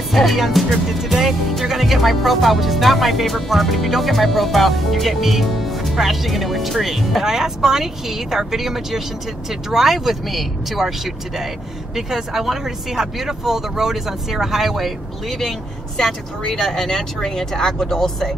SCV Unscripted. Today, you're going to get my profile, which is not my favorite part, but if you don't get my profile, you get me crashing into a tree. And I asked Bonnie Keith, our video magician, to drive with me to our shoot today because I wanted her to see how beautiful the road is on Sierra Highway, leaving Santa Clarita and entering into Agua, Dulce.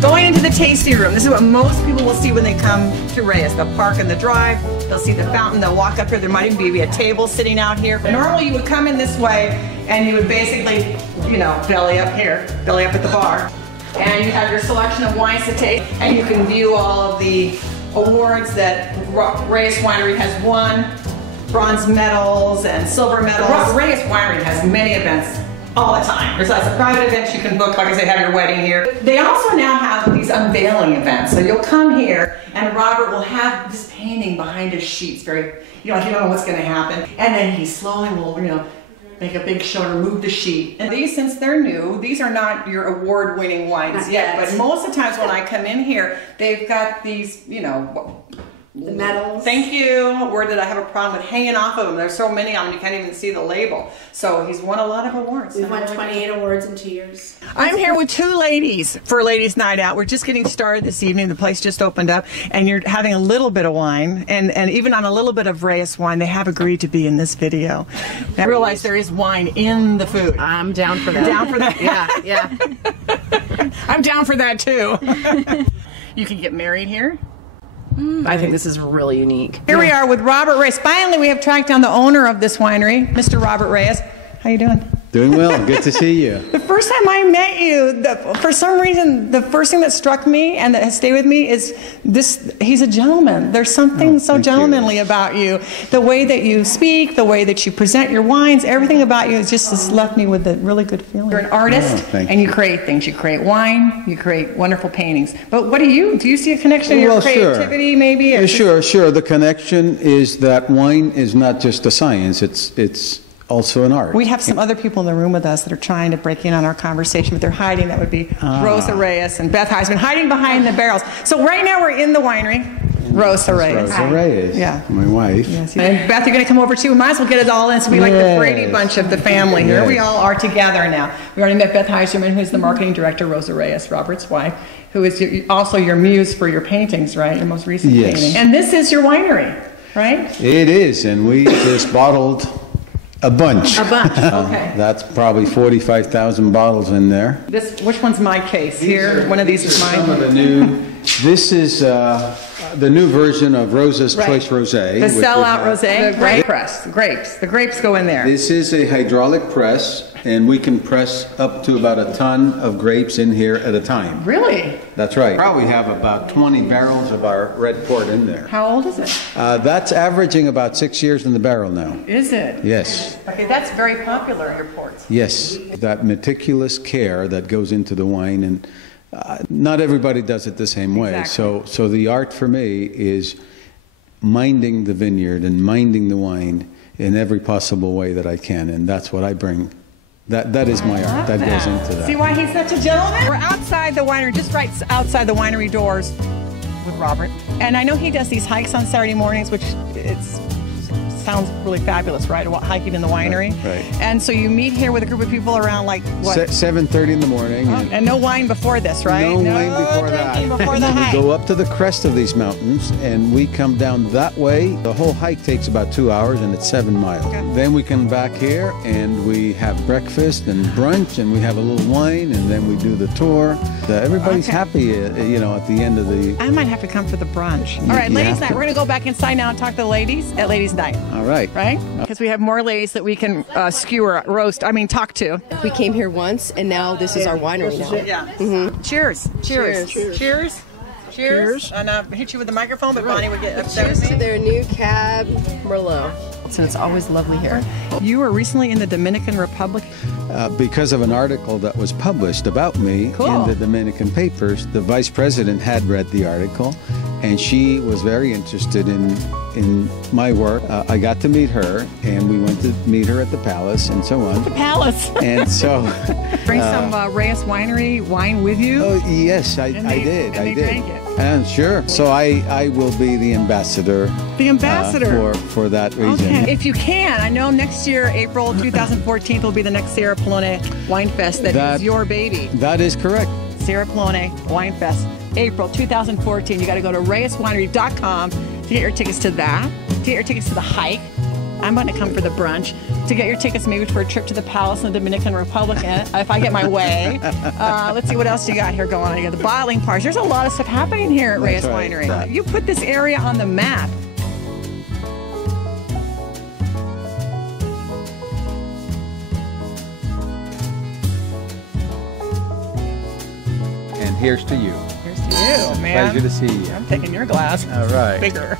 Going into the tasting room, this is what most people will see when they come to Reyes. They'll park in the drive, they'll see the fountain, they'll walk up here, there might even be a table sitting out here. Normally you would come in this way and you would basically, you know, belly up here, belly up at the bar. And you have your selection of wines to taste, and you can view all of the awards that Reyes Winery has won, bronze medals and silver medals. Robert Reyes Winery has many events all the time. There's lots of private events you can book, like I said, have your wedding here. They also now have these unveiling events. So you'll come here and Robert will have this painting behind his sheets, very, you know, like you don't know what's gonna happen. And then he slowly will, you know, make a big show and remove the sheet. And these, since they're new, these are not your award-winning wines yet, but most of the times when I come in here, they've got these, you know, the medals. Thank you. A word that I have a problem with hanging off of them. There's so many of them you can't even see the label. So he's won a lot of awards. We've won 28 awards in 2 years. I'm here with two ladies for Ladies Night Out. We're just getting started this evening. The place just opened up and you're having a little bit of wine and even on a little bit of Reyes wine. They have agreed to be in this video. I realize there is wine in the food. I'm down for that. Down for that? Yeah. I'm down for that too. You can get married here. I think this is really unique. Here we are with Robert Reyes. Finally, we have tracked down the owner of this winery, Mr. Robert Reyes. How you doing? Doing well. Good to see you. The first time I met you, for some reason, the first thing that struck me and that has stayed with me is this: he's a gentleman. There's something so gentlemanly about you. The way that you speak, the way that you present your wines, everything about you has left me with a really good feeling. You're an artist, and you create things. You create wine, you create wonderful paintings. But what do you see a connection in your creativity, maybe? Sure. The connection is that wine is not just a science. It's also an art. We have some other people in the room with us that are trying to break in on our conversation, but they're hiding. That would be Rosa Reyes and Beth Heisman, hiding behind the barrels. So right now we're in the winery. Rosa Reyes. Rosa Reyes, yeah, my wife. Yes. And Beth, you're going to come over too. We might as well get it all in. So we like the Brady Bunch of the family. Here we all are together now. We already met Beth Heisman, who's the marketing director, Rosa Reyes, Robert's wife, who is also your muse for your paintings, right? Your most recent painting. And this is your winery, right? It is, and we just bottled a bunch. Okay. That's probably 45,000 bottles in there. Which one's my case? Here, one of these is mine. Some of the new. This is the new version of Rosa's Choice Rosé. The sellout rosé. The grape press. The grapes go in there. This is a hydraulic press, and we can press up to about a ton of grapes in here at a time. Really? That's right. Probably have about 20 barrels of our red port in there. How old is it? That's averaging about 6 years in the barrel now. Is it? Yes. Okay, that's very popular, your ports. Yes. That meticulous care that goes into the wine, and not everybody does it the same way. Exactly. So the art for me is minding the vineyard and minding the wine in every possible way that I can, and that's what I bring. That is my art. That goes into that. See why he's such a gentleman? We're outside the winery, just right outside the winery doors with Robert. And I know he does these hikes on Saturday mornings, which sounds really fabulous, right? Hiking in the winery. Right. And so you meet here with a group of people around like what? 7:30 in the morning. And no wine before this, right? No wine before that. Before the hike. We go up to the crest of these mountains and we come down that way. The whole hike takes about 2 hours and it's 7 miles. Okay. Then we come back here and we have breakfast and brunch and we have a little wine and then we do the tour. Everybody's happy, you know, at the end of the... I might have to come for the brunch. All right, ladies' night. We're going to go back inside now and talk to the ladies at ladies' night. All right. Right? Because we have more ladies that we can talk to. We came here once, and now this is our winery now. Yeah. Mm-hmm. Cheers. And hit you with the microphone, but Bonnie would get upset with me. Cheers to their new Cab Merlot. So it's always lovely here. You were recently in the Dominican Republic. Because of an article that was published about me in the Dominican papers, the vice president had read the article, and she was very interested in my work. I got to meet her, and we went to meet her at the palace and so on. The palace. And so... Bring some Reyes Winery wine with you? Oh, yes, I did. Drank it. And sure. So I will be the ambassador. The ambassador. For that region. Okay. If you can, I know next year, April 2014, will be the next Sierra Pelone Wine Fest that is your baby. That is correct. Sierra Pelone Wine Fest, April 2014. You got to go to reyeswinery.com to get your tickets to that, to get your tickets to the hike. I'm going to come for the brunch. To get your tickets maybe for a trip to the palace in the Dominican Republic, if I get my way. Let's see what else you got here going on. You got the bottling parts. There's a lot of stuff happening here at Reyes Winery. Right. You put this area on the map. And here's to you. Here's to you, man. Pleasure to see you. I'm taking your glass. All right. Bigger.